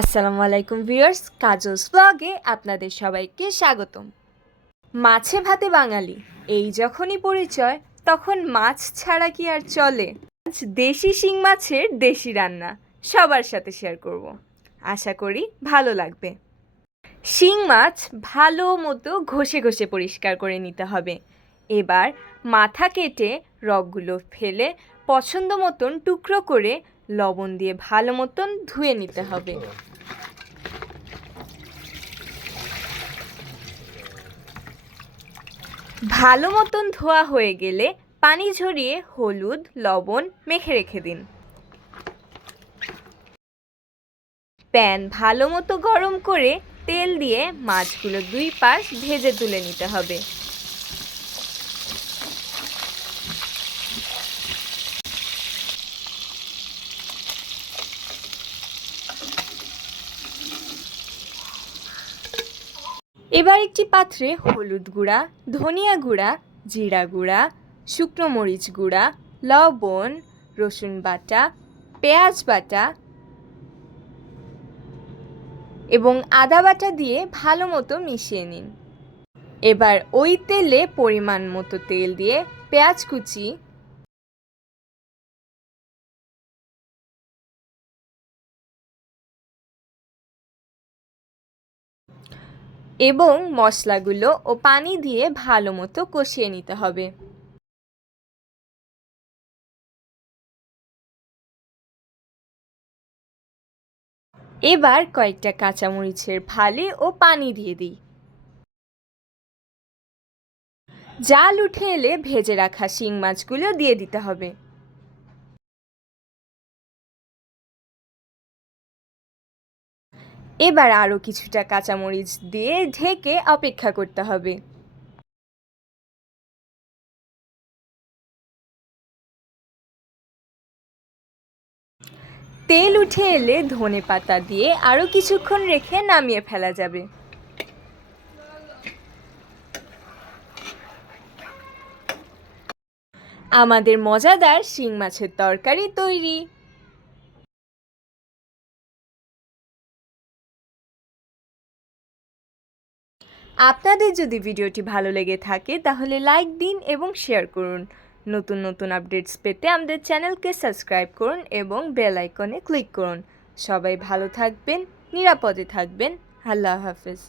আসসালামু আলাইকুম ভিউয়ার্স, কাজলস ব্লগে আপনাদের সবাইকে স্বাগতম। মাছে ভাতে বাঙালি, এই যখনই পরিচয়, তখন মাছ ছাড়া কি আর চলে? আজ দেশি শিং মাছের দেশি রান্না সবার সাথে শেয়ার করব। আশা করি ভালো লাগবে। শিং মাছ ভালো মতো ঘষে ঘষে পরিষ্কার করে নিতে হবে। এবার মাথা কেটে রগগুলো ফেলে পছন্দ মতন টুকরো করে লবণ দিয়ে ভালো মতন ধুয়ে নিতে হবে। ভালো মতন ধোয়া হয়ে গেলে পানি ঝরিয়ে হলুদ, লবণ মেখে রেখে দিন। প্যান ভালো মতো গরম করে তেল দিয়ে মাছগুলো দুই পাশ ভেজে তুলে নিতে হবে। এবার একটি পাত্রে হলুদ গুঁড়া, ধনিয়া গুঁড়া, জিরা গুঁড়া, শুকনো মরিচ গুঁড়া, লবণ, রসুন বাটা, পেঁয়াজ বাটা এবং আদা বাটা দিয়ে ভালো মতো মিশিয়ে নিন। এবার ওই তেলে পরিমাণ মতো তেল দিয়ে পেঁয়াজ কুচি এবং মশলাগুলো ও পানি দিয়ে ভালো মতো কষিয়ে নিতে হবে। এবার কয়েকটা কাঁচামরিচের ফালি ও পানি দিয়ে দিই। জাল উঠে এলে ভেজে রাখা শিং মাছগুলো দিয়ে দিতে হবে। এবার আরও কিছুটা কাঁচামরিচ দিয়ে ঢেকে অপেক্ষা করতে হবে। তেল উঠে এলে ধনে পাতা দিয়ে আরও কিছুক্ষণ রেখে নামিয়ে ফেলা যাবে। আমাদের মজাদার শিং মাছের তরকারি তৈরি। আপনাদের যদি ভিডিওটি ভালো লেগে থাকে, তাহলে লাইক দিন এবং শেয়ার করুন। নতুন নতুন আপডেটস পেতে আমাদের চ্যানেলকে সাবস্ক্রাইব করুন এবং বেল আইকনে ক্লিক করুন। সবাই ভালো থাকবেন, নিরাপদে থাকবেন। আল্লাহ হাফেজ।